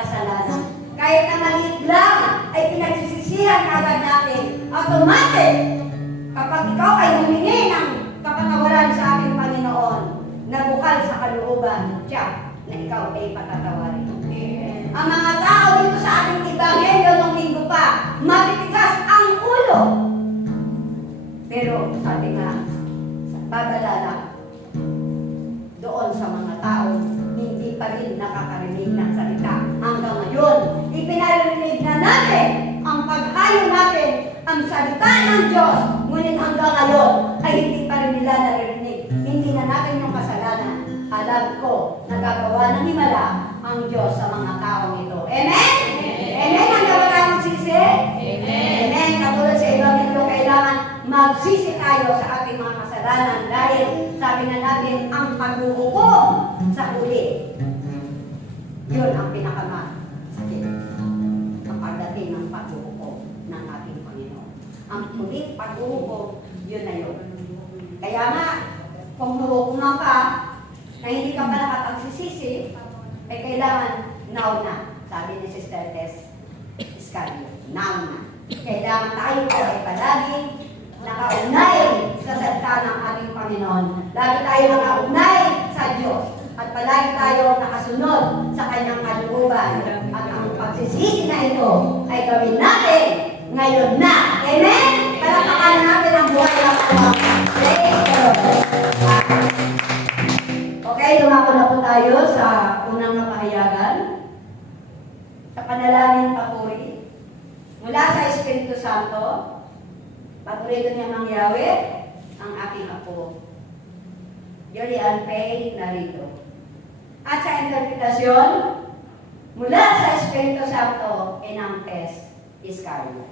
kasalanan. Kahit na maliit lang, ay pinagsisisihan agad natin. Automatic, kapag ikaw ay humingi ng kapatawaran sa ating Panginoon, nabukal sa kalooban, tiyak na ikaw ay patatawarin. Ang mga tao dito sa ating Ebanghelyo nung linggo pa, matitigas ang ulo. Pero sabi nga, padalala doon sa mga tao, hindi pa rin nakakarinig ng salita. Hanggang ngayon, ipinarinig na natin ang paghayo natin ang salita ng Diyos. Ngunit hanggang ngayon ay hindi pa rin nila naririnig. Hindi na natin yung kasalanan. Alam ko, nagagawa ng himala ang Diyos sa mga taong ito. Amen? Amen? Hanggang ba tayo magsisi? Amen. Katulad sa Ebanghelyo, kailangan magsisi tayo sa ating mga kasalanan dahil sabi na natin ang paghuhukom sa huli. Yun ang pinakamasakit. Ang pagdating ng paghuhukom ng ating Panginoon. Ang huling paghuhukom, yun na yun. Kaya nga, kung huhukuman ka na hindi ka pa nakatagsisisi, ay kailangan now na. Sabi ni Sister Tess Iscario, now na. Kailangan tayo ay palaging nakaugnay sa salita ng ating Panginoon. Lagi tayo nakaugnay sa Diyos. At palagi tayo nakasunod sa Kanyang kalooban. At ang pagsisisi na ito ay gawin natin ngayon na. Amen? Palakpakan natin ang buhay ng Panginoon. Praise God. Okay, lumako na po tayo sa unang napahayagan. Sa panalangin papuri. Mula sa Espiritu Santo, paborito niya mangyawi ang aking apo. Julian Pay narito. At sa interpretasyon, mula sa Espiritu Santo, Enang Tess Iscario.